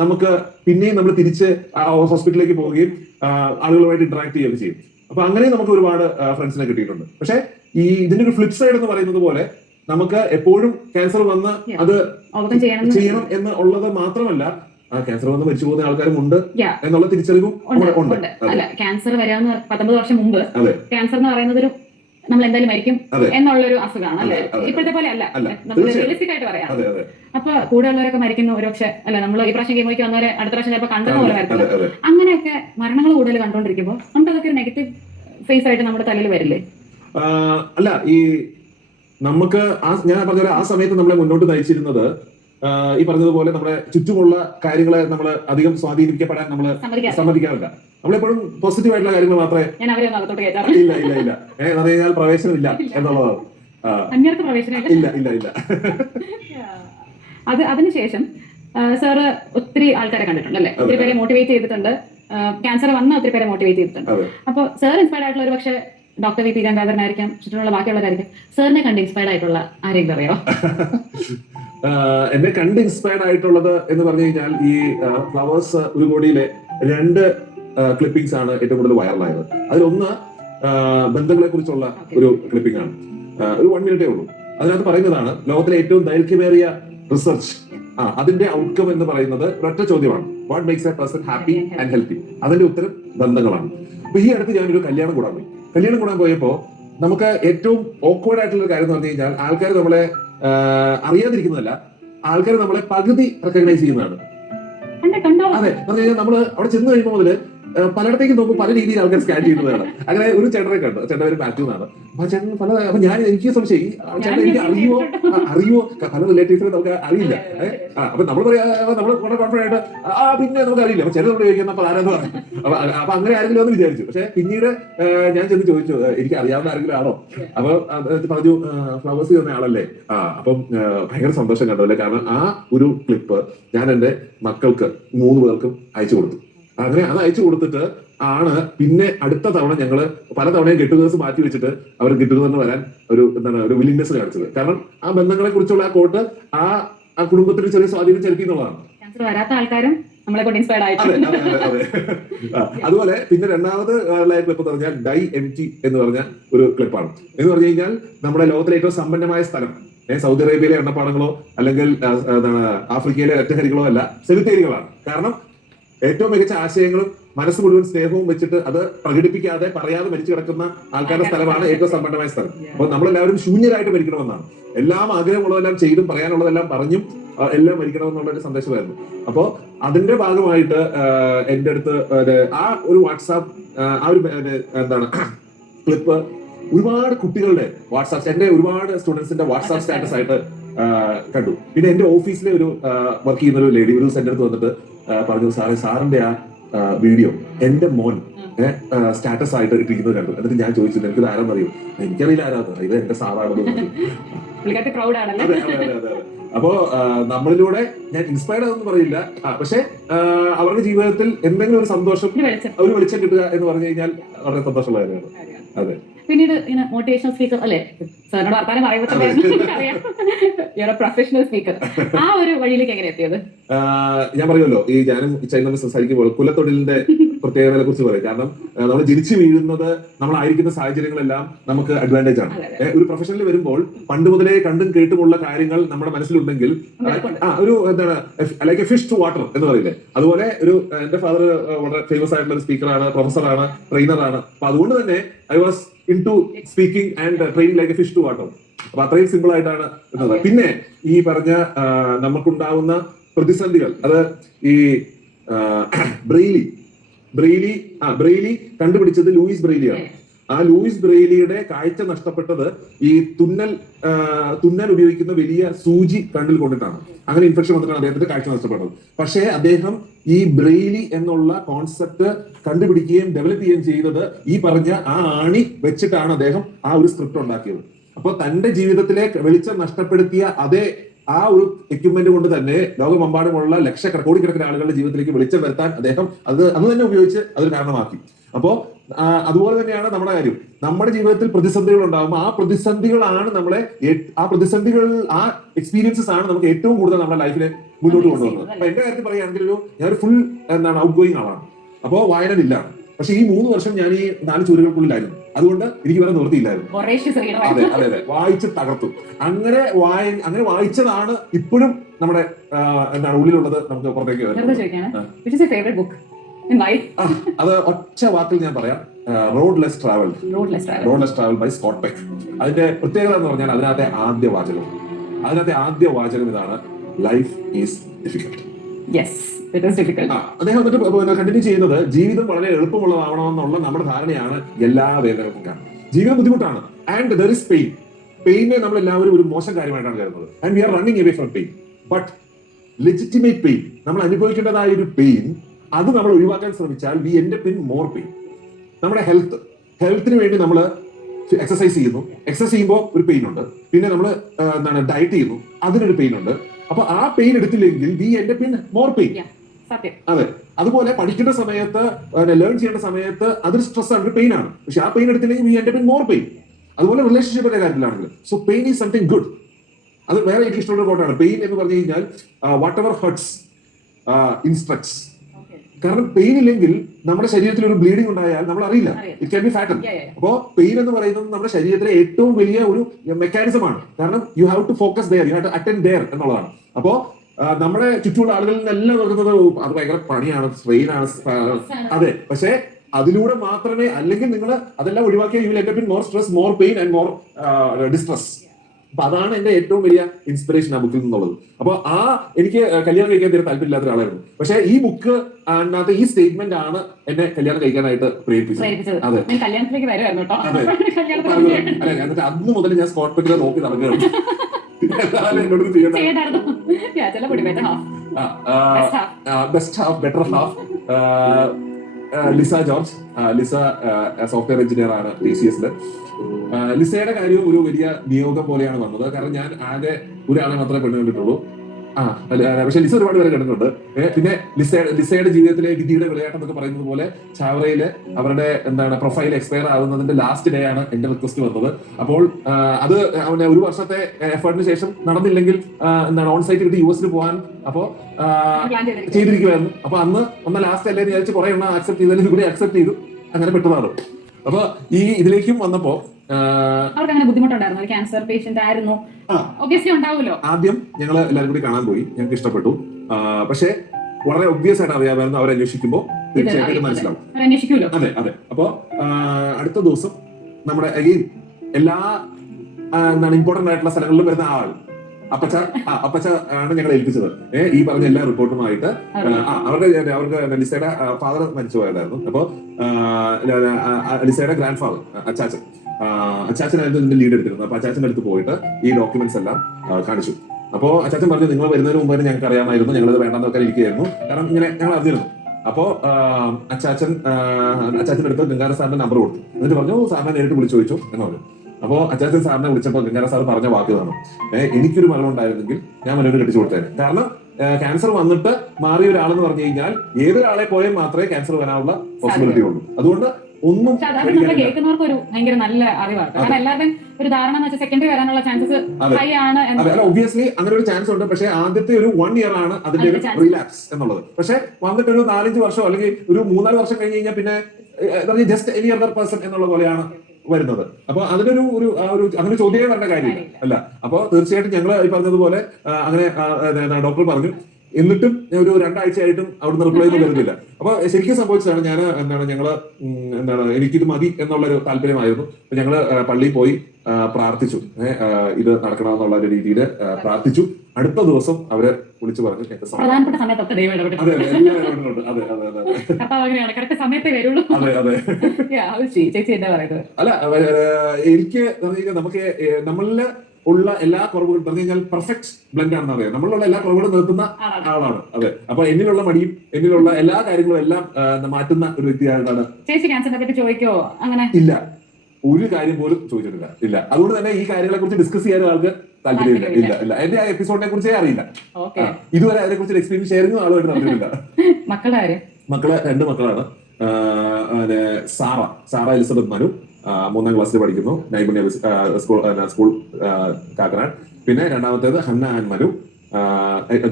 നമുക്ക് പിന്നെയും നമ്മൾ തിരിച്ച് ഹോസ്പിറ്റലിലേക്ക് പോവുകയും ആളുകളുമായിട്ട് ഇന്ററാക്ട് ചെയ്യുകയൊക്കെ ചെയ്യും. അപ്പൊ അങ്ങനെ നമുക്ക് ഒരുപാട് ഫ്രണ്ട്സിനെ കിട്ടിയിട്ടുണ്ട്. പക്ഷെ ഈ ഇതിന്റെ ഒരു ഫ്ലിപ്പ് സൈഡ് എന്ന് പറയുന്നത് പോലെ നമുക്ക് എപ്പോഴും ക്യാൻസർ വന്ന് അത് ചെയ്യണം എന്ന് ഉള്ളത് മാത്രമല്ല, ക്യാൻസർ വന്ന് മരിച്ചു പോകുന്ന ആൾക്കാരും ഉണ്ട് എന്നുള്ള തിരിച്ചറിവും ഉണ്ട്. അല്ല, ക്യാൻസർ വരാന്ന് 19 വർഷം മുമ്പ് ക്യാൻസർ എന്ന് പറയുന്നത് ഒരു നമ്മൾ എന്തായാലും മരിക്കും എന്നുള്ളൊരു അസുഖമാണ് അല്ലെ. ഇപ്പോഴത്തെ പോലെ അല്ല, നമ്മൾ റിയലിസ്റ്റിക് ആയിട്ട് പറയാം. അപ്പൊ കൂടെയുള്ളവരൊക്കെ മരിക്കുന്നു ഒരുപക്ഷെ, അല്ല നമ്മൾ ഈ പ്രാവശ്യം കീമോയ്ക്ക് വന്നവരെ അടുത്ത പ്രാവശ്യം ചിലപ്പോൾ കണ്ടെന്ന പോലെ വരത്തില്ല. അങ്ങനെയൊക്കെ മരണങ്ങൾ കൂടുതൽ കണ്ടുകൊണ്ടിരിക്കുമ്പോൾ നമുക്ക് അതൊക്കെ ഒരു നെഗറ്റീവ് ഫേസ് ആയിട്ട് നമ്മുടെ തലയിൽ വരില്ലേ? അല്ല, ഈ നമുക്ക് ഞാൻ പറഞ്ഞ ആ സമയത്ത് നമ്മളെ മുന്നോട്ട് നയിച്ചിരുന്നത് ഈ പറഞ്ഞതുപോലെ നമ്മുടെ ചുറ്റുമുള്ള കാര്യങ്ങളെ നമ്മൾ അധികം സ്വാധീനിക്കപ്പെടാൻ നമ്മൾ സമ്മതിക്കാറില്ല. നമ്മളെപ്പോഴും പോസിറ്റീവ് ആയിട്ടുള്ള കാര്യങ്ങൾ മാത്രമേ ഇല്ല ഇല്ല ഇല്ല എന്ന് പറഞ്ഞു കഴിഞ്ഞാൽ പ്രവേശനമില്ല എന്നുള്ളതാണ്. ഇല്ല അതിനുശേഷം സാറ് ഒത്തിരി ആൾക്കാരെ കണ്ടിട്ടുണ്ട് അല്ലെ, ഒത്തിരി പേരെ മോട്ടിവേറ്റ് ചെയ്തിട്ടുണ്ട്, ക്യാൻസർ വന്ന ഒത്തിരി പേരെ മോട്ടിവേറ്റ് ചെയ്തിട്ടുണ്ട്. അപ്പൊ സാർ ഇൻസ്പയർഡ് ആയിട്ടുള്ള ഒരു പക്ഷേ ഡോക്ടർ വി പി ഗംഗാധരനായിരിക്കാം, ചുറ്റുമുള്ള ബാക്കിയുള്ളവരായിരിക്കും. സാറിനെ കണ്ട് ഇൻസ്പയർഡ് ആയിട്ടുള്ള ആരെങ്കിലും അറിയോ? എന്നെ കണ്ട് ഇൻസ്പയർഡ് ആയിട്ടുള്ളത് എന്ന് പറഞ്ഞു കഴിഞ്ഞാൽ ഈ ഫ്ലവേഴ്സ് ഒരു കോടിയിലെ 2 ക്ലിപ്പിംഗ്സ് ആണ് ഏറ്റവും കൂടുതൽ വൈറലായത്. അതിലൊന്ന് ബന്ധങ്ങളെ കുറിച്ചുള്ള ഒരു ക്ലിപ്പിംഗ് ആണ്. ഒരു 1 മിനിറ്റേ ഉള്ളൂ. അതിനകത്ത് പറയുന്നതാണ് ലോകത്തിലെ ഏറ്റവും ദൈർഘ്യമേറിയ റിസർച്ച് അതിന്റെ ഔട്ട്കം എന്ന് പറയുന്നത് ഒരൊറ്റ ചോദ്യമാണ്: what makes A person happy and healthy? അതിന്റെ ഉത്തരം ബന്ധങ്ങളാണ്. അപ്പൊ ഈ അടുത്ത് ഞാനൊരു കല്യാണം കൂടാൻ പോയപ്പോ നമുക്ക് ഏറ്റവും ഓക്വേർഡ് ആയിട്ടുള്ള ഒരു കാര്യം എന്ന് പറഞ്ഞു കഴിഞ്ഞാൽ ആൾക്കാർ നമ്മളെ അറിയാതിരിക്കുന്നതല്ല, ആൾക്കാർ നമ്മളെ പകുതി റെക്കഗ്നൈസ് ചെയ്യുന്നതാണ്. അതെ, പറഞ്ഞു കഴിഞ്ഞാൽ നമ്മള് അവിടെ ചെന്ന് കഴിയുമ്പോൾ മുതല് പലയിടത്തേക്ക് നോക്കുമ്പോൾ പല രീതിയിൽ ആൾക്കാർ സ്കാൻ ചെയ്യുന്നതാണ്. അങ്ങനെ ഒരു ചേട്ടനെ കണ്ടു, ചേട്ടൻ പേര് മാത്യു എന്നാണ്. അപ്പൊ ചേട്ടൻ അപ്പൊ ഞാൻ എനിക്ക് സംശയം, ചേട്ടൻ എനിക്ക് അറിയോ പല റിലേറ്റീവ്സിനെ നമുക്ക് അറിയില്ല. അപ്പൊ നമ്മൾ പറയാ, നമ്മൾ വളരെ കോൺഫിഡന്റ് ആയിട്ട് പിന്നെ നമുക്ക് അറിയില്ല. അപ്പൊ ചിലർ ചോദിക്കുന്ന അപ്പൊ ആരാന്ന് പറഞ്ഞു. അപ്പൊ അങ്ങനെ ആരെങ്കിലും എന്ന് വിചാരിച്ചു. പക്ഷെ പിന്നീട് ഞാൻ ചെന്ന് ചോദിച്ചു, എനിക്ക് അറിയാവുന്ന ആരെങ്കിലും ആണോ? അപ്പൊ പറഞ്ഞു, ഫ്ലവേഴ്സ് ചെയ്യുന്ന ആളല്ലേ. അപ്പം ഭയങ്കര സന്തോഷം കണ്ടതല്ലേ, കാരണം ആ ഒരു ക്ലിപ്പ് ഞാൻ എന്റെ മക്കൾക്ക് 3 പേർക്കും അയച്ചു കൊടുത്തു. അങ്ങനെ അത് അയച്ചു കൊടുത്തിട്ട് ആണ് പിന്നെ അടുത്ത തവണ ഞങ്ങള് പല തവണയും ഗെറ്റ് ടുഗദേഴ്സ് മാറ്റി വെച്ചിട്ട് അവർ ഗെറ്റ് ടുഗദറിന് വരാൻ ഒരു വില്ലിങ്നെസ് കാണിച്ചത്. കാരണം ആ ബന്ധങ്ങളെ കുറിച്ചുള്ള ആ കോട്ട് ആ കുടുംബത്തിന് ചെറിയ സ്വാധീനം ചെലുത്തി എന്നുള്ളതാണ്. അതുപോലെ പിന്നെ രണ്ടാമത് ക്ലിപ്പ് എന്ന് പറഞ്ഞാൽ ഡൈ എംറ്റി എന്ന് പറഞ്ഞ ഒരു ക്ലിപ്പാണ്. എന്ന് പറഞ്ഞു കഴിഞ്ഞാൽ നമ്മുടെ ലോകത്തിലെ ഏറ്റവും സമ്പന്നമായ സ്ഥലം സൗദി അറേബ്യയിലെ എണ്ണപ്പാടങ്ങളോ അല്ലെങ്കിൽ ആഫ്രിക്കയിലെ രക്തഹരികളോ അല്ല, സെമിത്തേരികളാണ്. കാരണം ഏറ്റവും മികച്ച ആശയങ്ങളും മനസ്സ് മുഴുവൻ സ്നേഹവും വെച്ചിട്ട് അത് പ്രകടിപ്പിക്കാതെ പറയാതെ മരിച്ചു കിടക്കുന്ന ആൾക്കാരുടെ സ്ഥലമാണ് ഏറ്റവും സമ്പന്നമായ സ്ഥലം. അപ്പൊ നമ്മളെല്ലാവരും ശൂന്യരായിട്ട് മരിക്കണമെന്നാണ്. എല്ലാം ആഗ്രഹമുള്ളതെല്ലാം ചെയ്തും പറയാനുള്ളതെല്ലാം പറഞ്ഞും എല്ലാം മരിക്കണമെന്നുള്ള ഒരു സന്ദേശമായിരുന്നു. അപ്പോ അതിന്റെ ഭാഗമായിട്ട് എന്റെ അടുത്ത് ആ ഒരു വാട്സാപ്പ് ആ ഒരു ക്ലിപ്പ് ഒരുപാട് കുട്ടികളുടെ വാട്സാപ്പ്, എന്റെ ഒരുപാട് സ്റ്റുഡൻസിന്റെ വാട്സാപ്പ് സ്റ്റാറ്റസ് ആയിട്ട് കണ്ടു. പിന്നെ എന്റെ ഓഫീസിലെ ഒരു വർക്ക് ചെയ്യുന്ന ഒരു ലേഡി ഒരു ദിവസം എന്റെ അടുത്ത് വന്നിട്ട് പറഞ്ഞു, സാറിന്റെ ആ വീഡിയോ എന്റെ മോൻ സ്റ്റാറ്റസ് ആയിട്ട് ഇട്ടിരിക്കുന്നത് കണ്ടു. എന്നിട്ട് ഞാൻ ചോദിച്ചു, എനിക്ക് ഇത് ആരാന്നറിയോ? എനിക്കറിയില്ല ആരാന്ന്, ഇത് എന്റെ സാറാണെന്ന്. അപ്പോ നമ്മളിലൂടെ ഞാൻ ഇൻസ്പയർഡ് ആണെന്ന് പറയില്ല, പക്ഷെ അവരുടെ ജീവിതത്തിൽ എന്തെങ്കിലും ഒരു സന്തോഷം, ഒരു വെളിച്ചം കിട്ടുക എന്ന് പറഞ്ഞു കഴിഞ്ഞാൽ വളരെ സന്തോഷമുള്ള കാര്യമാണ്. അതെ. പിന്നീട് ഇങ്ങനെ മോട്ടിവേഷണൽ സ്പീക്കർ അല്ലെ, സാറിനോട് വർത്താനം പറയുമ്പോൾ പ്രൊഫഷണൽ സ്പീക്കർ, ആ ഒരു വഴിയിലേക്ക് എങ്ങനെ എത്തിയത്? ഞാൻ പറയുമല്ലോ, ഈ ഞാനും ചൈനയിൽ സംസാരിക്കുമ്പോൾ കുലത്തൊഴിലിന്റെ പ്രത്യേകതകളെ കുറിച്ച് പറയും. കാരണം നമ്മൾ ജനിച്ചു വീഴുന്നത്, നമ്മളായിരിക്കുന്ന സാഹചര്യങ്ങളെല്ലാം നമുക്ക് അഡ്വാൻറ്റേജ് ആണ്. ഒരു പ്രൊഫഷനിൽ വരുമ്പോൾ പണ്ട് മുതലേ കണ്ടും കേട്ടുമുള്ള കാര്യങ്ങൾ നമ്മുടെ മനസ്സിലുണ്ടെങ്കിൽ ഒരു എന്താണ് like a fish to water എന്ന് പറയില്ലേ, അതുപോലെ ഒരു എന്റെ ഫാദർ വളരെ ഫേമസ് ആയിട്ടുള്ള ഒരു സ്പീക്കറാണ്, പ്രൊഫസറാണ്, ട്രെയിനറാണ്. അപ്പൊ അതുകൊണ്ട് തന്നെ I was into speaking and training like a fish to water. അപ്പൊ അത്രയും സിമ്പിൾ ആയിട്ടാണ് എന്നത്. പിന്നെ ഈ പറഞ്ഞ നമുക്കുണ്ടാവുന്ന പ്രതിസന്ധികൾ, അത് ഈ ബ്രെയിലി കണ്ടുപിടിച്ചത് ലൂയിസ് ബ്രെയിലിയാണ്. ആ ലൂയിസ് ബ്രെയിലിയുടെ കാഴ്ച നഷ്ടപ്പെട്ടത് ഈ തുന്നൽ ഉപയോഗിക്കുന്ന വലിയ സൂചി കണ്ണിൽ കൊണ്ടിട്ടാണ്. അങ്ങനെ ഇൻഫെക്ഷൻ വന്നിട്ടാണ് അദ്ദേഹത്തിന്റെ കാഴ്ച നഷ്ടപ്പെട്ടത്. പക്ഷേ അദ്ദേഹം ഈ ബ്രെയിലി എന്നുള്ള കോൺസെപ്റ്റ് കണ്ടുപിടിക്കുകയും ഡെവലപ്പ് ചെയ്യുകയും ചെയ്തത് ഈ പറഞ്ഞ ആ ആണി വെച്ചിട്ടാണ് അദ്ദേഹം ആ ഒരു സ്ക്രിപ്റ്റ് ഉണ്ടാക്കിയത്. അപ്പൊ തന്റെ ജീവിതത്തിലെ വെളിച്ചം നഷ്ടപ്പെടുത്തിയ അതേ ആ ഒരു എക്യുപ്മെന്റ് കൊണ്ട് തന്നെ ലോകമെമ്പാടുമുള്ള കോടിക്കണക്കിന് ആളുകളുടെ ജീവിതത്തിലേക്ക് വെളിച്ചം വരുത്താൻ അദ്ദേഹം അത് തന്നെ ഉപയോഗിച്ച് അതൊരു കാരണമാക്കി. അപ്പോ അതുപോലെ തന്നെയാണ് നമ്മുടെ കാര്യം. നമ്മുടെ ജീവിതത്തിൽ പ്രതിസന്ധികൾ ഉണ്ടാകുമ്പോൾ ആ പ്രതിസന്ധികളാണ് നമ്മളെ ആ പ്രതിസന്ധികൾ ആ എക്സ്പീരിയൻസസ് ആണ് നമുക്ക് ഏറ്റവും കൂടുതൽ നമ്മുടെ ലൈഫിൽ മുന്നോട്ട് കൊണ്ടുപോകുന്നത്. അപ്പൊ എന്റെ കാര്യത്തിൽ പറയുകയാണെങ്കിൽ ഞാനൊരു ഫുൾ ഔട്ട് ഗോയിങ് ആളാണ്. അപ്പോ വായനയില്ല. പക്ഷെ ഈ 3 വർഷം ഞാൻ ഈ 4 ചുവരുകൾക്കുള്ളിലായിരുന്നു. അതുകൊണ്ട് എനിക്ക് വേറെ നിവൃത്തിയില്ലായിരുന്നു. അതെ അതെ അതെ, വായിച്ച് തകർത്തു. അങ്ങനെ വായിച്ചതാണ് ഇപ്പോഴും നമ്മുടെ ഉള്ളിലുള്ളത് നമുക്ക് പുറത്തേക്ക് വരുന്നത്. അത് ഒറ്റ വാക്കിൽ ഞാൻ പറയാം, road less travel by Scott Peck. അതിന്റെ പ്രത്യേകത എന്ന് പറഞ്ഞാൽ അതിനകത്തെ ആദ്യ വാചകം ഇതാണ്: ലൈഫ് ഈസ് ഡിഫിക്കൽട്ട്. അദ്ദേഹം എന്നിട്ട് കണ്ടിന്യൂ ചെയ്യുന്നത്, ജീവിതം വളരെ എളുപ്പമുള്ളതാവണമെന്നുള്ള നമ്മുടെ ധാരണയാണ് എല്ലാ വേദനകൾക്കും കാരണം. ജീവിതം ബുദ്ധിമുട്ടാണ്. And there is pain. പെയിനെ നമ്മൾ എല്ലാവരും ഒരു മോശം കാര്യമായിട്ടാണ് കരുതുന്നത്. And we are running away from pain. But legitimate pain, നമ്മൾ അനുഭവിക്കേണ്ടതായ ഒരു പെയിൻ, അത് നമ്മൾ ഒഴിവാക്കാൻ ശ്രമിച്ചാൽ we end up in more pain. നമ്മുടെ ഹെൽത്തിന് വേണ്ടി നമ്മൾ എക്സസൈസ് ചെയ്യുന്നു. എക്സസൈസ് ചെയ്യുമ്പോൾ ഒരു പെയിൻ ഉണ്ട്. പിന്നെ നമ്മൾ ഡയറ്റ് ചെയ്യുന്നു, അതിനൊരു പെയിൻ ഉണ്ട്. അപ്പൊ ആ പെയിൻ എടുത്തില്ലെങ്കിൽ we end up in more pain. അതെ. അതുപോലെ പഠിക്കേണ്ട സമയത്ത്, ലേൺ ചെയ്യേണ്ട സമയത്ത് അതൊരു സ്ട്രെസ് ആണ്, ഒരു പെയിൻ ആണ്. പക്ഷെ ആ പെയിൻ എടുത്തില്ലെങ്കിൽ we end up in more pain. അതുപോലെ റിലേഷൻഷിപ്പിന്റെ കാര്യത്തിലാണെങ്കിൽ so pain is something good. അത് വേറെ എനിക്ക് ഇഷ്ടമുള്ള കോട്ടാണ്. പെയിൻ എന്ന് പറഞ്ഞു കഴിഞ്ഞാൽ വാട്ട് എവർ ഹർട്ട്സ് ഇൻസ്ട്രക്ട്സ്. കാരണം പെയിൻ ഇല്ലെങ്കിൽ നമ്മുടെ ശരീരത്തിൽ ഒരു ബ്ലീഡിംഗ് ഉണ്ടായാൽ നമ്മൾ അറിയില്ല. It can be fatal. അപ്പോ പെയിൻ എന്ന് പറയുന്നത് നമ്മുടെ ശരീരത്തിലെ ഏറ്റവും വലിയ ഒരു മെക്കാനിസമാണ്. കാരണം you have to focus there, you have to attend there എന്നുള്ളതാണ്. അപ്പോ നമ്മുടെ ചുറ്റുമുള്ള ആളുകളിൽ നിന്നെല്ലാം നോക്കുന്നത് അത് ഭയങ്കര പണിയാണ്, സ്ട്രെയിൻ ആണ്. അതെ, പക്ഷേ അതിലൂടെ മാത്രമേ, അല്ലെങ്കിൽ നിങ്ങൾ അതെല്ലാം ഒഴിവാക്കിയാൽ you will end up in more stress, more pain and more distress. അപ്പൊ അതാണ് എന്റെ ഏറ്റവും വലിയ ഇൻസ്പിറേഷൻ ആ ബുക്കിൽ നിന്നുള്ളത്. അപ്പൊ എനിക്ക് കല്യാണം കഴിക്കാൻ തീരെ താല്പര്യമില്ലാത്ത ഒരാളായിരുന്നു. പക്ഷെ ഈ ബുക്ക് അതിനകത്ത് ഈ സ്റ്റേറ്റ്മെന്റ് ആണ് എന്നെ കല്യാണം കഴിക്കാനായിട്ട് പ്രേരിപ്പിച്ചത്. അതെ, അല്ലെ, എന്നിട്ട് അന്ന് മുതൽ ഞാൻ സ്കോട്ട് പെക്കിനെ നോക്കി നടക്കുകയാണ്. എന്നോട് best half, better half, Lisa George. Lisa software engineer ആണ് TCS. ലിസയുടെ കാര്യവും ഒരു വലിയ നിയോഗം പോലെയാണ് വന്നത്. കാരണം ഞാൻ ആകെ ഒരാളെ മാത്രമേ പെണ്ണ് കണ്ടിട്ടുള്ളൂ. പക്ഷെ ലിസ ഒരുപാട് പേരെ കണ്ടിട്ടുണ്ട്. പിന്നെ ലിസയുടെ ജീവിതത്തിലെ വിധിയുടെ വിളയാട്ടം എന്നൊക്കെ പറയുന്നത് പോലെ ചാവറയില് അവരുടെ പ്രൊഫൈൽ എക്സ്പയർ ആവുന്നതിന്റെ ലാസ്റ്റ് ഡേ ആണ് എന്റെ റിക്വസ്റ്റ് വന്നത്. അപ്പോൾ അത് അവന് ഒരു വർഷത്തെ എഫേർട്ടിന് ശേഷം നടന്നില്ലെങ്കിൽ ഓൺ സൈറ്റ് കിട്ടി US പോകാൻ അപ്പോ ചെയ്തിരിക്കുമായിരുന്നു. അപ്പൊ അന്ന് ലാസ്റ്റ് അല്ലേ വിചാരിച്ച് കുറെ എണ്ണം ആക്സെപ്റ്റ് ചെയ്താലും ഇവിടെ ആക്സെപ്റ്റ് ചെയ്തു. അങ്ങനെ പെട്ടതാണ്. അപ്പൊ ഇതിലേക്കും വന്നപ്പോ ക്യാൻസർ പേഷ്യന്റ് ആയിരുന്നു. ആദ്യം ഞങ്ങൾ എല്ലാവരും കൂടി കാണാൻ പോയി. ഞങ്ങൾക്ക് ഇഷ്ടപ്പെട്ടു. പക്ഷെ വളരെ ഒബ്വിയസ് ആയിട്ട് അറിയാമായിരുന്നു. അവരെ അന്വേഷിക്കുമ്പോൾ തീർച്ചയായിട്ടും മനസ്സിലാവും. അതെ അതെ. അപ്പൊ അടുത്ത ദിവസം നമ്മുടെ എല്ലാ ഇമ്പോർട്ടന്റ് ആയിട്ടുള്ള സ്ഥലങ്ങളിലും വരുന്ന ആൾ അപ്പച്ച ആണ് ഞങ്ങളെ ഏൽപ്പിച്ചത്. ഈ പറഞ്ഞ എല്ലാ റിപ്പോർട്ടുമായിട്ട് അവർക്ക് ലിസയുടെ ഫാദർ മരിച്ചു പോയതായിരുന്നു. അപ്പോ ലിസയുടെ ഗ്രാൻഡ് ഫാദർ അച്ചാച്ചനായിരുന്നു ഇതിന്റെ ലീഡ് എടുത്തിരുന്നത്. അപ്പൊ അച്ചാച്ചന്റെ അടുത്ത് പോയിട്ട് ഈ ഡോക്യുമെന്റ്സ് എല്ലാം കാണിച്ചു. അപ്പോ അച്ചാച്ചൻ പറഞ്ഞു, നിങ്ങൾ വരുന്നതിന് മുമ്പ് ഞങ്ങൾക്ക് അറിയാമായിരുന്നു, ഞങ്ങളത് വേണ്ടെന്ന് വെക്കാൻ ഇരിക്കുകയായിരുന്നു. കാരണം ഇങ്ങനെ ഞങ്ങൾ അറിഞ്ഞിരുന്നു. അപ്പോ അച്ചാച്ചന്റെ അടുത്ത് ഗംഗാര സാറിന്റെ നമ്പർ കൊടുത്തു. എന്നിട്ട് പറഞ്ഞു, സാറിനെ നേരിട്ട് വിളിച്ചു ചോദിച്ചു എന്ന് പറഞ്ഞു. അപ്പോ അച്ചാച്ചൻ സാറിനെ വിളിച്ചപ്പോൾ ഗംഗാര സാർ പറഞ്ഞ വാക്കുകളാണ്, എനിക്കൊരു മകളുണ്ടായിരുന്നെങ്കിൽ ഞാൻ മനോര് കെട്ടിച്ചു കൊടുത്തേനെ. കാരണം ക്യാൻസർ വന്നിട്ട് മാറിയ ഒരാളെന്ന് പറഞ്ഞു കഴിഞ്ഞാൽ ഏതൊരാളെ പോയാൽ മാത്രമേ ക്യാൻസർ വരാനുള്ള പോസിബിലിറ്റി ഉള്ളൂ. അതുകൊണ്ട് ഒന്നും കേൾക്കുന്നവർക്ക് ഒരു ഭയങ്കര നല്ല അറിവാണ്. കാരണം എല്ലാവരും ഒരു ധാരണ എന്ന് വെച്ചാൽ സെക്കൻഡറി വരാനുള്ള ചാൻസസ് ഹൈ ആണ്. ഒബ്വിയസ്ലി അങ്ങനെ ഒരു ചാൻസ് ഉണ്ട്. പക്ഷേ ആദ്യത്തെ ഒരു 1 year ആണ് അതിന്റെ ഒരു റിലാപ്സ് എന്നുള്ളത്. പക്ഷെ വന്നിട്ട് ഒരു 4-5 വർഷം അല്ലെങ്കിൽ ഒരു 3-4 വർഷം കഴിഞ്ഞ് കഴിഞ്ഞാൽ പിന്നെ ജസ്റ്റ് എനി അതർ പേഴ്സൺ എന്നുള്ള പോലെയാണ് വരുന്നത്. അപ്പൊ അതിനൊരു അങ്ങനെ ചോദ്യമേ വരേണ്ട കാര്യമില്ല അല്ല. അപ്പൊ തീർച്ചയായിട്ടും ഞങ്ങൾ ഈ പറഞ്ഞതുപോലെ അങ്ങനെ ഡോക്ടർ പറഞ്ഞു. എന്നിട്ടും ഒരു 2 ആഴ്ചയായിട്ടും അവിടുന്ന് റിപ്ലൈ ഒന്നും വരുന്നില്ല. അപ്പൊ ശരിക്കും സംഭവിച്ചതാണ്, ഞങ്ങള് എനിക്കിത് മതി എന്നുള്ളൊരു താല്പര്യമായിരുന്നു. ഞങ്ങള് പള്ളിയിൽ പോയി പ്രാർത്ഥിച്ചു, ഇത് നടക്കണമെന്നുള്ള ഒരു രീതിയിൽ പ്രാർത്ഥിച്ചു. അടുത്ത ദിവസം അവര് വിളിച്ചു പറഞ്ഞു അല്ല, എനിക്ക് നമുക്ക് നമ്മളില് ഉള്ള എല്ലാ കുറവുകളും പറഞ്ഞു കഴിഞ്ഞാൽ പെർഫെക്റ്റ് ബ്ലെൻഡ് ആണെന്ന് അറിയാം. നമ്മളിലുള്ള എല്ലാ കുറവുകളും നിർത്തുന്ന ആളാണ്. അതെ. അപ്പൊ എന്നിലുള്ള മടിയും എന്നിലുള്ള എല്ലാ കാര്യങ്ങളും എല്ലാം മാറ്റുന്ന ഒരു വ്യക്തിയായിട്ടാണ്. ഇല്ല, ഒരു കാര്യം പോലും ചോദിച്ചിട്ടില്ല. ഇല്ല. അതുകൊണ്ട് തന്നെ ഈ കാര്യങ്ങളെ കുറിച്ച് ഡിസ്കസ് ചെയ്യാനും ആൾക്ക് താല്പര്യമില്ല. ഇല്ല. എന്റെ ആ എപ്പിസോഡിനെ കുറിച്ചേ അറിയില്ല. ഇതുവരെ അതിനെ കുറിച്ച് എക്സ്പീരിയൻസ് ഷെയറിംഗും ആളുമായിട്ട് നടന്നിട്ടില്ല. മക്കള് 2 മക്കളാണ്. സാറ എലിസബത്ത് മനു 3ാം ക്ലാസ്സിൽ പഠിക്കുന്നു, നൈപുണ്യ സ്കൂൾ കാക്കനാട്. പിന്നെ രണ്ടാമത്തേത് ഹന്ന ആൻഡ് മനു,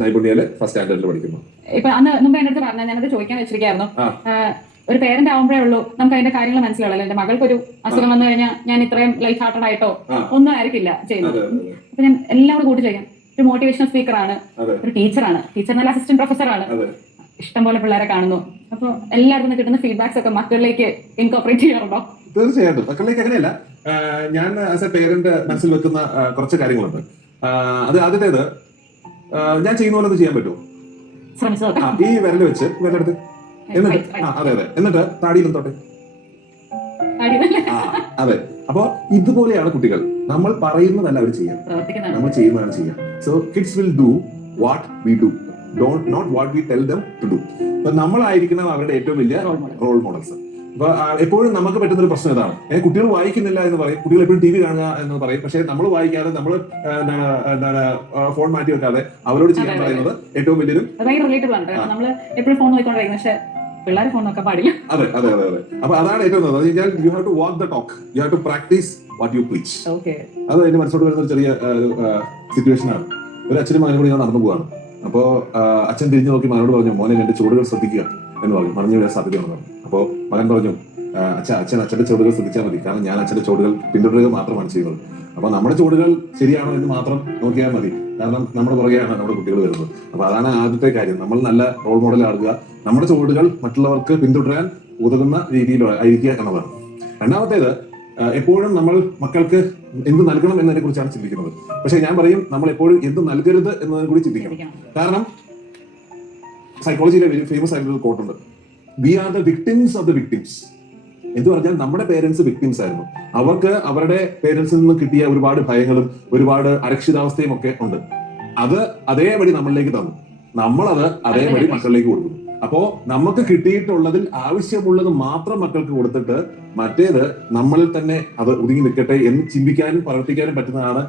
നൈപുണ്യയില് ഫസ്റ്റ് സ്റ്റാൻഡേർഡിൽ പഠിക്കുന്നു. ഇപ്പൊ അന്ന് മുമ്പ് എന്റെ അടുത്ത് പറഞ്ഞാൽ ഞാനത് ചോദിക്കാൻ വെച്ചിരിക്കായിരുന്നു. ഒരു പേരന്റ് ആവുമ്പോഴേ ഉള്ളൂ നമുക്ക് അതിന്റെ കാര്യങ്ങൾ മനസ്സിലാവുള്ളൂ. എന്റെ മകൾക്കൊരു അസുഖം വന്നു കഴിഞ്ഞാൽ ഞാൻ ഇത്രയും ലൈറ്റ് ഹാർട്ടഡ് ആയിട്ടോ ഒന്നും ആയിരിക്കില്ല ചെയ്യുന്നത്. അപ്പൊ ഞാൻ എല്ലാവരും കൂട്ടി ചെയ്യാം. ഒരു മോട്ടിവേഷണൽ സ്പീക്കറാണ്, ഒരു ടീച്ചറാണ്, നല്ല അസിസ്റ്റന്റ് പ്രൊഫസറാണ്, ഇഷ്ടംപോലെ പിള്ളേരെ കാണുന്നു. അപ്പൊ എല്ലാവരും കിട്ടുന്ന ഫീഡ്ബാക്സ് ഒക്കെ മക്കളിലേക്ക് ഇൻകോപ്പറേറ്റ് ചെയ്യാറുണ്ടോ? തീർച്ചയായിട്ടും. മക്കളിലേക്ക് അങ്ങനെയല്ല, ഞാൻ ആസ് എ പേരന്റ് മനസ്സിൽ വെക്കുന്ന കുറച്ച് കാര്യങ്ങളുണ്ട്. അത് ആദ്യത്തേത്, ഞാൻ ചെയ്യുന്ന പോലെ ചെയ്യാൻ പറ്റുമോ? ഈ വിരല് വെച്ച് വിരലെടുത്ത് എന്നിട്ട് അതെ എന്നിട്ട് താടിയിലും തൊട്ടെ. അതെ. അപ്പൊ ഇതുപോലെയാണ് കുട്ടികൾ. നമ്മൾ പറയുന്നതല്ല അവർ ചെയ്യാം, നമ്മൾ ചെയ്യുന്നതാണ് ചെയ്യാം. So kids will do what we do, not what we tell them to do. അപ്പൊ നമ്മളായിരിക്കണം അവരുടെ ഏറ്റവും വലിയ റോൾ മോഡൽസ്. അപ്പൊ എപ്പോഴും നമുക്ക് പറ്റുന്ന ഒരു പ്രശ്നം ഇതാണ്, കുട്ടികൾ വായിക്കുന്നില്ല എന്ന് പറയും, കുട്ടികൾ എപ്പോഴും TV കാണുക എന്ന് പറയും. പക്ഷെ നമ്മൾ വായിക്കാതെ, നമ്മൾ എന്താണ് ഫോൺ മാറ്റി വെക്കാതെ അവരോട് ചെയ്യാൻ പറയുന്നത് ഏറ്റവും വലിയൊരു പിള്ളേർ ഫോൺ നോക്കാൻ പാടില്ല. അതെ. അപ്പൊ അതാണ് ഏറ്റവും നല്ലത്. You have to walk the talk, you have to practise what you preach. അത് എന്റെ മനസ്സോട് വരുന്ന ഒരു ചെറിയ സിറ്റുവേഷൻ ആണ്. ഒരു അച്ഛനും മകനും കൂടി ഞാൻ നടന്നു പോവാണ്. അപ്പോ അച്ഛൻ തിരിഞ്ഞു നോക്കി മകനോട് പറഞ്ഞു, മോനെ എന്റെ ചുവടുകൾ ശ്രദ്ധിക്കുക എന്ന് പറഞ്ഞു, മറിഞ്ഞു വീഴാൻ സാധ്യതയാണെന്ന് പറഞ്ഞു. അപ്പോ മകൻ പറഞ്ഞു, അച്ഛന്റെ ചുവടുകൾ ശ്രദ്ധിച്ചാൽ മതി, കാരണം ഞാൻ അച്ഛന്റെ ചുവടുകൾ പിന്തുടരുക മാത്രമാണ് ചെയ്യുന്നത്. അപ്പൊ നമ്മുടെ ചുവടുകൾ ശരിയാണോ എന്ന് മാത്രം നോക്കിയാൽ മതി, കാരണം നമ്മുടെ പുറകെയാണ് നമ്മുടെ കുട്ടികൾ വരുന്നത്. അപ്പൊ അതാണ് ആദ്യത്തെ കാര്യം, നമ്മൾ നല്ല റോൾ മോഡൽ ആകുക, നമ്മുടെ ചുവടുകൾ മറ്റുള്ളവർക്ക് പിന്തുടരാൻ ഉതകുന്ന രീതിയിൽ ആയിരിക്കുക എന്നതാണ്. രണ്ടാമത്തേത്, എപ്പോഴും നമ്മൾ മക്കൾക്ക് എന്ത് നൽകണം എന്നതിനെ കുറിച്ചാണ് ചിന്തിക്കുന്നത്. പക്ഷെ ഞാൻ പറയും, നമ്മൾ എപ്പോഴും എന്ത് നൽകരുത് എന്നതിനെ കൂടി ചിന്തിക്കണം. കാരണം സൈക്കോളജിയിലെ ഫേമസ് ആയിട്ടുള്ള കോട്ടുണ്ട്, we are the victims of the victims. എന്ന് പറഞ്ഞാൽ നമ്മുടെ പേരൻസ് വിക്ടിംസ് ആയിരുന്നു. അവർക്ക് അവരുടെ പേരൻസിൽ നിന്ന് കിട്ടിയ ഒരുപാട് ഭയങ്ങളും ഒരുപാട് അരക്ഷിതാവസ്ഥയും ഒക്കെ ഉണ്ട്. അത് അതേപടി നമ്മളിലേക്ക് തന്നു, നമ്മളത് അതേപടി മക്കളിലേക്ക് കൊടുക്കുന്നു. അപ്പോ നമുക്ക് കിട്ടിയിട്ടുള്ളതിൽ ആവശ്യമുള്ളത് മാത്രം മക്കൾക്ക് കൊടുത്തിട്ട് മറ്റേത് നമ്മളിൽ തന്നെ അത് ഒതുങ്ങി നിൽക്കട്ടെ എന്ന് ചിന്തിക്കാനും പ്രവർത്തിക്കാനും പറ്റുന്നതാണ്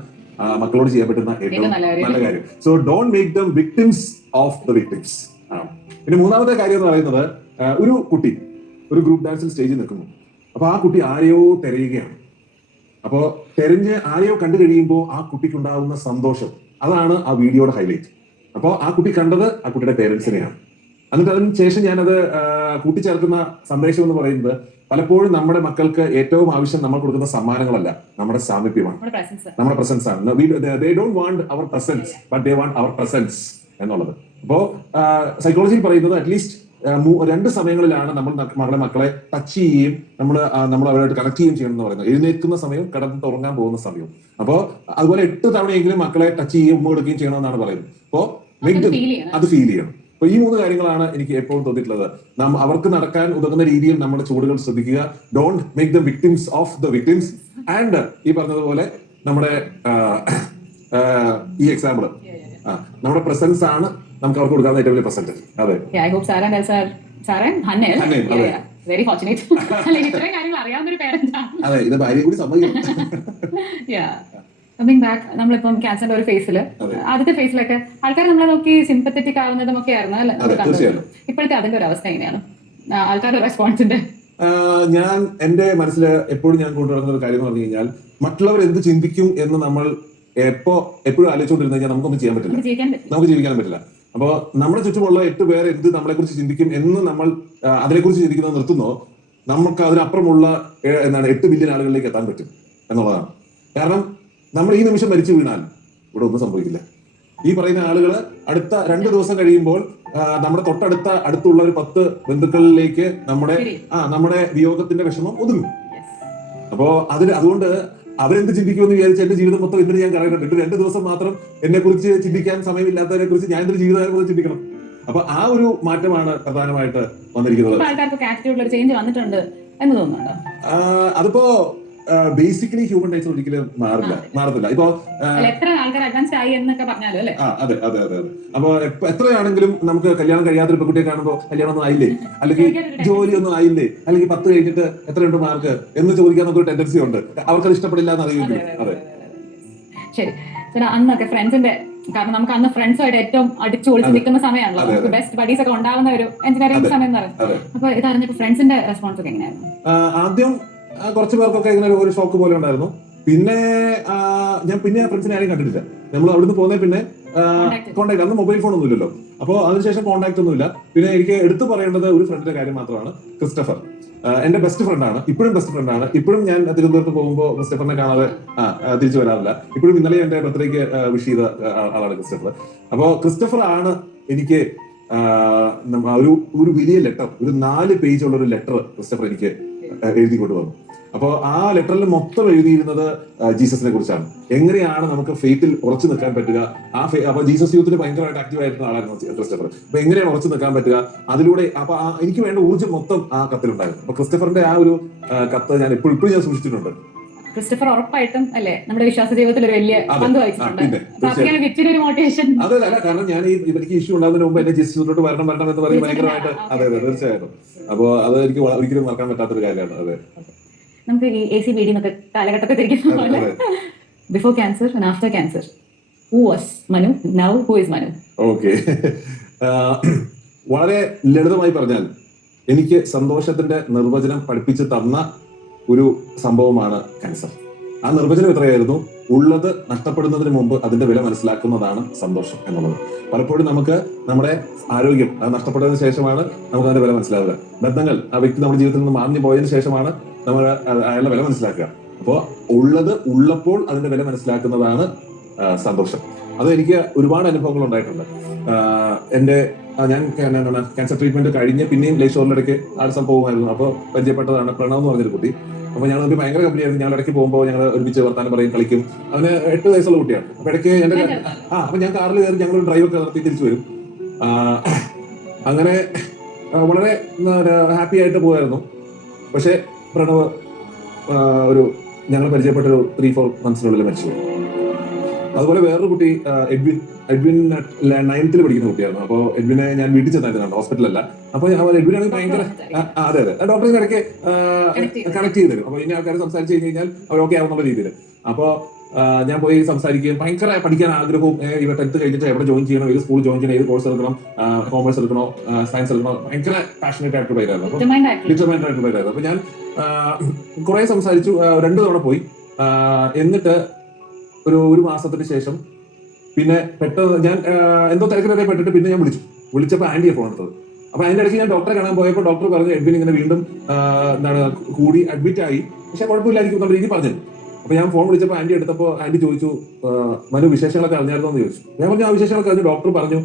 മക്കളോട് ചെയ്യാൻ പറ്റുന്ന ഏറ്റവും നല്ല കാര്യം. So don't make them victims of the victims. പിന്നെ മൂന്നാമത്തെ കാര്യം എന്ന് പറയുന്നത്, ഒരു കുട്ടി ഒരു ഗ്രൂപ്പ് ഡാൻസിൽ സ്റ്റേജിൽ നിൽക്കുന്നു. അപ്പൊ ആ കുട്ടി ആരെയോ തിരയുകയാണ്. അപ്പോ തെരഞ്ഞ് ആരെയോ കണ്ടു കഴിയുമ്പോൾ ആ കുട്ടിക്ക് ഉണ്ടാകുന്ന സന്തോഷം, അതാണ് ആ വീഡിയോയുടെ ഹൈലൈറ്റ്. അപ്പോൾ ആ കുട്ടി കണ്ടത് ആ കുട്ടിയുടെ പേരൻസിനെയാണ്. എന്നിട്ട് അതിന് ശേഷം ഞാനത് കൂട്ടിച്ചേർക്കുന്ന സന്ദേശം എന്ന് പറയുന്നത്, പലപ്പോഴും നമ്മുടെ മക്കൾക്ക് ഏറ്റവും ആവശ്യം നമ്മൾ കൊടുക്കുന്ന സമ്മാനങ്ങളല്ല, നമ്മുടെ സാമീപ്യമാണ്, നമ്മുടെ പ്രസൻസ് ആണ്. They don't want our presence, but they want our presence എന്നുള്ളത്. അപ്പോ സൈക്കോളജിയിൽ പറയുന്നത് അറ്റ്ലീസ്റ്റ് 2 സമയങ്ങളിലാണ് നമ്മൾ നമ്മുടെ മക്കളെ ടച്ച് ചെയ്യുകയും നമ്മൾ അവരായിട്ട് കണക്ട് ചെയ്യുകയും ചെയ്യണം എന്ന് പറയുന്നത്. എഴുന്നേൽക്കുന്ന സമയം, കിടന്ന് ഉറങ്ങാൻ പോകുന്ന സമയം. അപ്പോ അതുപോലെ 8 തവണയെങ്കിലും മക്കളെ ടച്ച് ചെയ്യുകയും ഉമ്മ കൊടുക്കുകയും ചെയ്യണമെന്നാണ് പറയുന്നത്. അപ്പോ അത് ഫീൽ ചെയ്യണം. അപ്പൊ ഈ 3 കാര്യങ്ങളാണ് എനിക്ക് എപ്പോഴും തോന്നിയിട്ടുള്ളത്. അവർക്ക് നടക്കാൻ ഉതകുന്ന രീതിയിൽ നമ്മുടെ ചുവടുകൾ ശ്രദ്ധിക്കുക, don't make them victims of the victims. And ഈ പറഞ്ഞതുപോലെ നമ്മുടെ ഈ എക്സാമ്പിള് നമ്മുടെ പ്രസൻസ് ആണ് നമുക്ക് അവർക്ക് കൊടുക്കാവുന്ന ഏറ്റവും വലിയ പ്രസന്റ്. അതെ. അതെ, ഇത് ഭാര്യ കൂടി സമ്മതിക്കണം. കമ്മിങ് ബാക്ക്, നമ്മളിപ്പം ക്യാൻസറിന്റെ ഒരു ഫേസിൽ, ആദ്യത്തെ ഫേസിലൊക്കെ ആൾക്കാർ നമ്മളെ നോക്കി സിമ്പത്തറ്റിക് ആവുന്നതും ഒക്കെ ആയിരുന്നു അല്ലെ? ഇപ്പോഴത്തെ അതിന്റെ ഒരു അവസ്ഥ എങ്ങനെയാണ്, ആൾക്കാരുടെ റെസ്പോൺസിന്റെ? ഞാൻ എന്റെ മനസ്സിൽ എപ്പോഴും ഞാൻ കൊണ്ടുവരുന്ന ഒരു കാര്യം എന്ന് പറഞ്ഞു കഴിഞ്ഞാൽ, മറ്റുള്ളവർ എന്ത് ചിന്തിക്കും എന്ന് നമ്മൾ എപ്പോഴും ആലോചിച്ചുകൊണ്ടിരുന്നു കഴിഞ്ഞാൽ നമുക്കൊന്നും ചെയ്യാൻ പറ്റില്ല, നമുക്ക് ജീവിക്കാനും പറ്റില്ല. അപ്പോ നമ്മുടെ ചുറ്റുമുള്ള 8 പേർ എന്ത് നമ്മളെ കുറിച്ച് ചിന്തിക്കും എന്ന് നമ്മൾ അതിനെക്കുറിച്ച് ചിന്തിക്കുന്നത് നിർത്തുന്നോ, നമുക്ക് അതിനപ്പുറമുള്ള 8 ബില്യൺ ആളുകളിലേക്ക് എത്താൻ പറ്റും എന്നുള്ളതാണ്. കാരണം നമ്മൾ ഈ നിമിഷം മരിച്ചു വീണാൽ ഇവിടെ ഒന്നും സംഭവിക്കില്ല. ഈ പറയുന്ന ആളുകൾ അടുത്ത 2 ദിവസം കഴിയുമ്പോൾ നമ്മുടെ അടുത്തുള്ള ഒരു 10 ബന്ധുക്കളിലേക്ക് നമ്മുടെ വിയോഗത്തിന്റെ വിഷമം ഒതുങ്ങും. അപ്പോ അതുകൊണ്ട് അവരെന്ത് ചിന്തിക്കുമെന്ന് വിചാരിച്ച് എന്റെ ജീവിതം മൊത്തം എന്തിനു ഞാൻ കളയുന്നുണ്ട്? 2 ദിവസം മാത്രം എന്നെ കുറിച്ച് ചിന്തിക്കാൻ സമയമില്ലാത്തതിനെ കുറിച്ച് ഞാൻ എന്റെ ജീവിതകാലം മുതൽ ചിന്തിക്കണം. അപ്പൊ ആ ഒരു മാറ്റമാണ് പ്രധാനമായിട്ട് വന്നിരിക്കുന്നത്. അതിപ്പോ ബേസിക്കലി ഹ്യൂമൻ റൈറ്റ്സ് ഒരിക്കലും മാറത്തില്ല. ഇപ്പൊ അതെ. അപ്പൊ എത്രയാണെങ്കിലും നമുക്ക് കല്യാണം കഴിയാത്തൊരു പെൺകുട്ടിയെ കാണുമ്പോ കല്യാണം ഒന്നും ആയില്ലേ, അല്ലെങ്കിൽ ജോലിയൊന്നും ആയില്ലേ, അല്ലെങ്കിൽ 10 കഴിഞ്ഞിട്ട് എത്രയുണ്ട് മാർക്ക് എന്ന് ചോദിക്കാൻ നമുക്കൊരു ടെൻഡൻസി ഉണ്ട്. അവർക്കത് ഇഷ്ടപ്പെടില്ല എന്ന് അറിയുമെങ്കിലും. അതെ, ശരി. അന്നൊക്കെ ഫ്രണ്ട്സിന്റെ കാരണം നമുക്ക് അന്ന് ഫ്രണ്ട്സുമായിട്ട് ഏറ്റവും അടിച്ചു പൊളിച്ച് നിൽക്കുന്ന സമയമാണല്ലോ, നമുക്ക് ബെസ്റ്റ് ബഡീസ് ഒക്കെ ഉണ്ടാവുന്ന ഒരു എഞ്ചിനീയറിംഗ് സമയം എന്ന് പറയുന്നത്. അപ്പൊ ഇതറിഞ്ഞപ്പോ ഫ്രണ്ട്സിന്റെ റെസ്പോൺസ് ഒക്കെ എങ്ങനെയായിരുന്നു? ആദ്യം കുറച്ച് പേർക്കൊക്കെ ഇങ്ങനെ ഒരു ഷോക്ക് പോലെ ഉണ്ടായിരുന്നു. പിന്നെ ഞാൻ ഫ്രണ്ട്സിനെ ആരെയും കണ്ടിട്ടില്ല. നമ്മൾ അവിടുന്ന് പോകുന്നേ പിന്നെ കോൺടാക്ട്, അന്ന് മൊബൈൽ ഫോൺ ഒന്നും ഇല്ലല്ലോ. അപ്പോൾ അതിനുശേഷം കോൺടാക്ട് ഒന്നുമില്ല. പിന്നെ എനിക്ക് എടുത്തു പറയേണ്ടത് ഒരു ഫ്രണ്ടിന്റെ കാര്യം മാത്രമാണ്, ക്രിസ്റ്റഫർ. എന്റെ ബെസ്റ്റ് ഫ്രണ്ടാണ്, ഇപ്പോഴും ബെസ്റ്റ് ഫ്രണ്ടാണ്. ഇപ്പോഴും ഞാൻ തിരുവനന്തപുരത്ത് പോകുമ്പോൾ ക്രിസ്റ്റഫറിനെ കാണാതെ തിരിച്ചു വരാറില്ല. ഇപ്പോഴും ഇന്നലെ എന്റെ ബർത്ത്ഡേക്ക് വിഷ് ചെയ്ത ആളാണ് ക്രിസ്റ്റഫർ. അപ്പോ ക്രിസ്റ്റഫർ ആണ് എനിക്ക് ഒരു വലിയ ലെറ്റർ, ഒരു 4 പേജുള്ള ഒരു ലെറ്റർ ക്രിസ്റ്റഫർ എനിക്ക് എഴുതിക്കൊണ്ട് വന്നു. അപ്പോൾ ആ ലെറ്ററിൽ മൊത്തം എഴുതിയിരുന്നത് ജീസസിനെ കുറിച്ചാണ്. എങ്ങനെയാണ് നമുക്ക് ഫെയ്ത്തിൽ ഉറച്ചു നിൽക്കാൻ പറ്റുക. അപ്പൊ ജീസസ് യൂത്തിന് ഭയങ്കരമായിട്ട് ആക്റ്റീവ് ആയിരുന്ന ആളായിരുന്നു ക്രിസ്റ്റഫർ. അപ്പൊ എങ്ങനെയാണ് ഉറച്ചു നിൽക്കാൻ പറ്റുക, അതിലൂടെ അപ്പൊ എനിക്ക് വേണ്ട ഊർജ്ജം മൊത്തം ആ കത്തിലുണ്ടായിരുന്നു. അപ്പൊ ക്രിസ്റ്റഫറിന്റെ ആ ഒരു കത്ത് ഞാൻ ഇപ്പോഴും ഞാൻ സൂക്ഷിച്ചിട്ടുണ്ട്. ക്രിസ്റ്റഫർ ഉറപ്പായിട്ടും അല്ലേ നമ്മുടെ വിശ്വാസ ജീവിതത്തിൽ ഒരു വലിയ പങ്ക് വഹിച്ചിട്ടുണ്ട്. അതല്ല, കാരണം ഞാൻ ഇവർക്ക് ഇഷ്യൂ ഉണ്ടാകുന്നതിന് മുമ്പ് എന്നെ ജസ്റ്റിസിലോട്ട് വരണം എന്ന് പറയും ഭയങ്കരമായിട്ട്. അതെ, തീർച്ചയായിട്ടും. അപ്പോ അത് എനിക്ക് ഒരിക്കലും മറക്കാൻ പറ്റാത്തൊരു കാര്യമാണ്. അതെ, നമുക്ക് ഈ ACBD എന്നൊക്കെ കാലഘട്ടത്തിൽ തിരിക്കുന്ന പോലെ before cancer and after cancer, who was Manu, now who is Manu? Okay, വളരെ ലളിതമായി പറഞ്ഞാൽ എനിക്ക് സന്തോഷത്തിന്റെ നിർവചനം പഠിപ്പിച്ചു തന്ന ഒരു സംഭവമാണ് ക്യാൻസർ. ആ നിർവചനം എത്രയായിരുന്നു? ഉള്ളത് നഷ്ടപ്പെടുന്നതിന് മുമ്പ് അതിന്റെ വില മനസ്സിലാക്കുന്നതാണ് സന്തോഷം എന്നുള്ളത്. പലപ്പോഴും നമുക്ക് നമ്മുടെ ആരോഗ്യം നഷ്ടപ്പെട്ടതിന് ശേഷമാണ് നമുക്ക് അതിന്റെ വില മനസ്സിലാവുക. ബന്ധങ്ങൾ, ആ വ്യക്തി നമ്മുടെ ജീവിതത്തിൽ നിന്ന് മാഞ്ഞു പോയതിനു ശേഷമാണ് നമ്മൾ അയാളുടെ വില മനസ്സിലാക്കുക. അപ്പോൾ ഉള്ളത് ഉള്ളപ്പോൾ അതിന്റെ വില മനസ്സിലാക്കുന്നതാണ് സന്തോഷം. അത് എനിക്ക് ഒരുപാട് അനുഭവങ്ങൾ ഉണ്ടായിട്ടുണ്ട്. ഞാൻ ക്യാൻസർ ട്രീറ്റ്മെന്റ് കഴിഞ്ഞ് പിന്നെയും ലേശോറിലിടയ്ക്ക് ആട് സ്ഥലം പോകുമായിരുന്നു. അപ്പോൾ പരിചയപ്പെട്ടതാണ് പ്രണവ് എന്ന് പറഞ്ഞൊരു കുട്ടി. അപ്പൊ ഞങ്ങൾ ഭയങ്കര കമ്പനിയായിരുന്നു. ഞങ്ങൾ ഇടയ്ക്ക് പോകുമ്പോൾ ഞങ്ങൾ ഒരുമിച്ച് വർത്താനം പറയും, കളിക്കും. അവന് 8 വയസ്സുള്ള കുട്ടിയാണ്. അപ്പൊ ഇടയ്ക്ക് അപ്പൊ ഞാൻ കാറിൽ കയറി ഞങ്ങൾ ഡ്രൈവൊക്കെ നടത്തി തിരിച്ചു വരും. അങ്ങനെ വളരെ ഹാപ്പി ആയിട്ട് പോയായിരുന്നു. പക്ഷെ പ്രണവ് ഞങ്ങൾ പരിചയപ്പെട്ട ഒരു 3-4 മന്ത്സിനുള്ളിൽ മരിച്ചു. അതുപോലെ വേറൊരു കുട്ടി എഡ്വിൻ 9th പഠിക്കുന്ന കുട്ടിയായിരുന്നു. അപ്പോൾ എഡ്വിനെ ഞാൻ വീട്ടിൽ ചെന്നായിരുന്നു, ഹോസ്പിറ്റലല്ല. അപ്പൊ എഡ്വിനാണെങ്കിൽ ഭയങ്കര അതെ ഡോക്ടറെ ഇടയ്ക്ക് കണക്ട് ചെയ്ത് തരും. അപ്പൊ ഇനി ആൾക്കാർ സംസാരിച്ച് കഴിഞ്ഞാൽ അവർ ഓക്കെ ആവുന്നുള്ള രീതിയിൽ. അപ്പൊ ഞാൻ പോയി സംസാരിക്കുകയും ഭയങ്കര പഠിക്കാൻ ആഗ്രഹവും, ഇവ 10th കഴിഞ്ഞിട്ട് എവിടെ ജോയിൻ ചെയ്യണം, ഏത് സ്കൂൾ ജോയിൻ ചെയ്യണം, ഏത് കോഴ്സ് എടുക്കണം, കോമേഴ്സ് എടുക്കണോ സയൻസ് എടുക്കണോ, ഭയങ്കര പാഷനേറ്റ് ആയിട്ട് പോയിരുന്നു. ഡിറ്റർമൈൻഡ് ആയിട്ട് പോയിരുന്നു. അപ്പൊ ഞാൻ കുറെ സംസാരിച്ചു, 2 തവണ പോയി. എന്നിട്ട് ഒരു മാസത്തിന് ശേഷം പിന്നെ പെട്ടെന്ന് ഞാൻ എന്തോ തിരക്കിലൊക്കെ പെട്ടിട്ട് പിന്നെ ഞാൻ വിളിച്ചപ്പോൾ ആന്റിയെ ഫോൺ എടുത്തത്. അപ്പൊ അതിന്റെ ഇടയ്ക്ക് ഞാൻ ഡോക്ടറെ കാണാൻ പോയപ്പോൾ ഡോക്ടർ പറഞ്ഞു എഡ്വിൻ ഇങ്ങനെ വീണ്ടും കൂടി അഡ്മിറ്റ് ആയി, പക്ഷെ കുഴപ്പമില്ലായിരിക്കും എന്നുള്ള രീതി പറഞ്ഞു. അപ്പൊ ഞാൻ ഫോൺ വിളിച്ചപ്പോൾ ആന്റി എടുത്തപ്പോൾ ആന്റി ചോദിച്ചു, മനു വിശേഷങ്ങളൊക്കെ അറിഞ്ഞായിരുന്നോ എന്ന് ചോദിച്ചു. ഞാൻ പറഞ്ഞു ആ വിശേഷങ്ങളൊക്കെ അറിഞ്ഞു. ഡോക്ടർ പറഞ്ഞു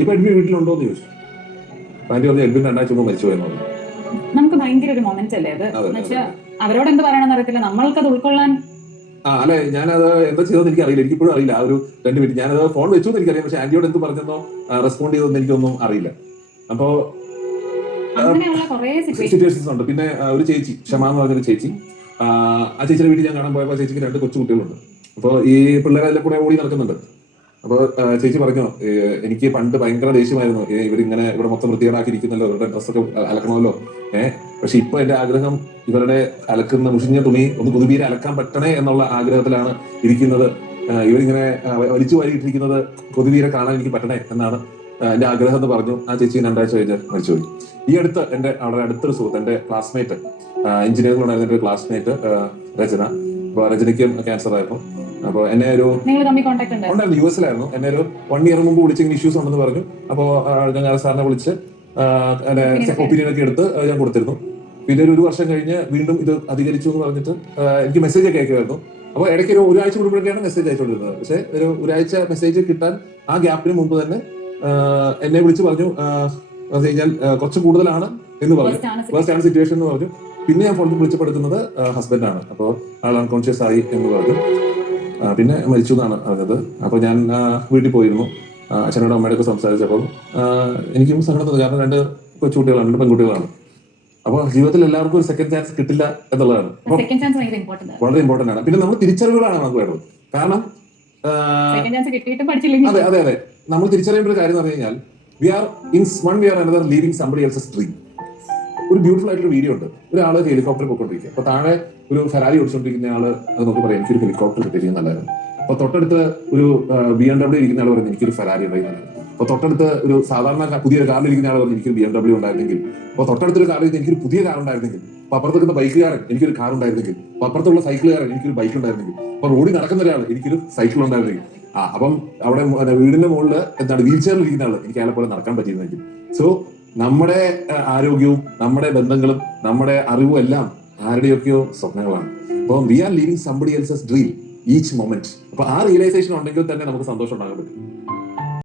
ഇപ്പൊ എഡ്വിൻ വീട്ടിലുണ്ടോ എന്ന് ചോദിച്ചു. ആന്റി പറഞ്ഞു എഡ്വിൻ 2 ആഴ്ച മുമ്പ് മരിച്ചു പോയെന്ന് പറഞ്ഞു. നമുക്ക് ഭയങ്കര ഒരു മൊമെന്റ് അല്ലേ അത്. അവരോട് എന്ത് പറയണമെന്ന് അറിയത്തില്ല, നമ്മൾക്കത് ഉൾക്കൊള്ളാൻ. അല്ലെ, ഞാനത് എന്താ ചെയ്തതെന്ന് എനിക്ക് അറിയില്ല. എനിക്കിപ്പോഴും അറിയില്ല. ആ ഒരു 2 മിനിറ്റ് ഞാനത് ഫോൺ വെച്ചു എന്ന് എനിക്കറിയാം, പക്ഷെ ആന്റിയോട് എന്ത് പറഞ്ഞെന്നോ റെസ്പോണ്ട് ചെയ്തോന്ന് എനിക്കൊന്നും അറിയില്ല. അപ്പോ സിറ്റുവേഷൻസ് ഉണ്ട്. പിന്നെ ഒരു ചേച്ചി, ക്ഷമ എന്ന് പറഞ്ഞൊരു ചേച്ചി, ആ ചേച്ചിയുടെ വീട്ടിൽ ഞാൻ കാണാൻ പോയപ്പോൾ ചേച്ചിക്ക് 2 കൊച്ചു കുട്ടികളുണ്ട്. അപ്പോൾ ഈ പിള്ളേരെല്ലാം കൂടെ ഓടി നടക്കുന്നുണ്ട്. അപ്പോൾ ചേച്ചി പറഞ്ഞു, എനിക്ക് പണ്ട് ഭയങ്കര ദേഷ്യമായിരുന്നു, ഇവരിങ്ങനെ ഇവിടെ മൊത്തം വൃത്തികേടാക്കിയിരിക്കുന്നല്ലോ, ഇവരുടെ ഡ്രസ്സൊക്കെ അലക്കണമല്ലോ. പക്ഷെ ഇപ്പൊ എന്റെ ആഗ്രഹം ഇവരുടെ അലക്കുന്ന മുഷിഞ്ഞ തുണി ഒന്ന് പുതുപീരെ അലക്കാൻ പറ്റണേ എന്നുള്ള ആഗ്രഹത്തിലാണ് ഇരിക്കുന്നത്. ഇവരിങ്ങനെ വലിച്ചു വാരിയിട്ടിരിക്കുന്നത് കൊതുപീരെ കാണാൻ എനിക്ക് പറ്റണേ എന്നാണ് എന്റെ ആഗ്രഹം എന്ന് പറഞ്ഞു. ആ ചേച്ചി 2 ആഴ്ച കഴിഞ്ഞ് മരിച്ചുപോയി. ഈ അടുത്ത് അവിടെ അടുത്തൊരു സുഹൃത്ത്, എന്റെ ക്ലാസ്മേറ്റ്, എഞ്ചിനീയറിംഗിലുണ്ടായിരുന്ന ഒരു ക്ലാസ്മേറ്റ് രചന. അപ്പൊ രചനയ്ക്കും ക്യാൻസർ ആയിരുന്നു. അപ്പൊ എന്നെ ഉണ്ടായിരുന്നു, US എന്നെ ഒരു 1 ഇയർ മുമ്പ് വിളിച്ചെങ്കിൽ ഇഷ്യൂസ് ഉണ്ടെന്ന് പറഞ്ഞു. അപ്പോ ഞാൻ സാറിനെ വിളിച്ച് ഒപ്പീനിയൻ ഒക്കെ എടുത്ത് ഞാൻ കൊടുത്തിരുന്നു. പിന്നെ ഒരു വർഷം കഴിഞ്ഞ് വീണ്ടും ഇത് അധികരിച്ചു എന്ന് പറഞ്ഞിട്ട് എനിക്ക് മെസ്സേജ് ഒക്കെ അയക്കുമായിരുന്നു. അപ്പൊ ഇടയ്ക്ക് ഒരു ആഴ്ച കൂടുമ്പോഴൊക്കെയാണ് മെസ്സേജ് അയച്ചുകൊണ്ടിരുന്നത്. പക്ഷെ ഒരാഴ്ച മെസ്സേജ് കിട്ടാൻ ആ ഗ്യാപ്പിന് മുമ്പ് തന്നെ എന്നെ വിളിച്ച് പറഞ്ഞു കഴിഞ്ഞാൽ കുറച്ച് കൂടുതലാണ് എന്ന് പറഞ്ഞു, വേഴ്സ്റ്റ് ആണ് സിറ്റുവേഷൻ എന്ന് പറഞ്ഞു. പിന്നെ ഞാൻ ഫോണിൽ വിളിച്ചപ്പെടുത്തുന്നത് ഹസ്ബൻഡാണ്. അപ്പോൾ ആൾ അൺകോൺഷ്യസ് ആയി എന്ന് പറഞ്ഞു. പിന്നെ മരിച്ചു എന്നാണ് അറിഞ്ഞത്. അപ്പൊ ഞാൻ വീട്ടിൽ പോയിരുന്നു. അച്ഛനോടും അമ്മയോടൊക്കെ സംസാരിച്ചപ്പോൾ എനിക്കും സങ്കടം തോന്നി. കാരണം 2 കൊച്ചുകുട്ടികളാണ്, 2 പെൺകുട്ടികളാണ്. അപ്പൊ ജീവിതത്തിൽ എല്ലാവർക്കും ഒരു സെക്കൻഡ് ചാൻസ് കിട്ടില്ല എന്നുള്ളതാണ് വളരെ ഇമ്പോർട്ടന്റ് ആണ്. പിന്നെ നമ്മൾ തിരിച്ചറിവുകളാണ് നമുക്ക് വേണ്ടത്. കാരണം അതെ നമ്മൾ തിരിച്ചറിയേണ്ട ഒരു കാര്യം എന്ന് പറഞ്ഞു കഴിഞ്ഞാൽ we are another living somebody else's dream. ഒരു ബ്യൂട്ടിഫുൾ ആയിട്ടൊരു വീഡിയോ ഉണ്ട്. ഒരാള് ഹെലികോപ്റ്റർ പോയിക്കൊണ്ടിരിക്കുക. അപ്പൊ താഴെ ഒരു ഫെറാരി ഓടിച്ചോണ്ടിരിക്കുന്ന ആള് അത് നോക്കി പറയാം, എനിക്കൊരു ഹെലികോപ്റ്റർ കിട്ടിയിരിക്കും നല്ലതായിരുന്നു. അപ്പൊ തൊട്ടടുത്ത് ഒരു BMW ഇരിക്കുന്ന ആൾ പറഞ്ഞു എനിക്കൊരു ഫെറാരി ഉണ്ടായിരുന്നു. അപ്പൊ തൊട്ടടുത്ത് ഒരു സാധാരണ പുതിയ കാറിൽ ഇരിക്കുന്ന ആൾ പറഞ്ഞു എനിക്കൊരു BMW ഉണ്ടായിരുന്നെങ്കിൽ. അപ്പൊ തൊട്ടടുത്തൊരു കാറിൽ എനിക്കൊരു പുതിയ കാർ ഉണ്ടായിരുന്നെങ്കിൽ. അപ്പൊ അപ്പുറത്തുള്ള ബൈക്കുകാരൻ എനിക്കൊരു കാർ ഉണ്ടായിരുന്നെങ്കിൽ. അപ്പൊ അപ്പുറത്തുള്ള സൈക്കിളുകാരൻ എനിക്കൊരു ബൈക്ക് ഉണ്ടായിരുന്നെങ്കിൽ. അപ്പൊ റോഡിൽ നടക്കുന്ന ഒരാൾ എനിക്കൊരു സൈക്കിൾ ഉണ്ടായിരുന്നെങ്കിൽ. അപ്പം അവിടെ വീടിന്റെ മുകളിൽ എന്താണ് വീൽ ചെയറിൽ ഇരിക്കുന്ന ആള് എനിക്ക് അയാളെ പോലെ നടക്കാൻ പറ്റിയിരുന്നെങ്കിൽ. സോ നമ്മുടെ ആരോഗ്യവും നമ്മുടെ ബന്ധങ്ങളും നമ്മുടെ അറിവും എല്ലാം ആരുടെയൊക്കെയോ സ്വപ്നങ്ങളാണ്. അപ്പോൾ we are living somebody else's dream each moment. അപ്പൊ ആ റിയലൈസേഷൻ ഉണ്ടെങ്കിൽ തന്നെ നമുക്ക് സന്തോഷം ഉണ്ടാകാൻ പറ്റും.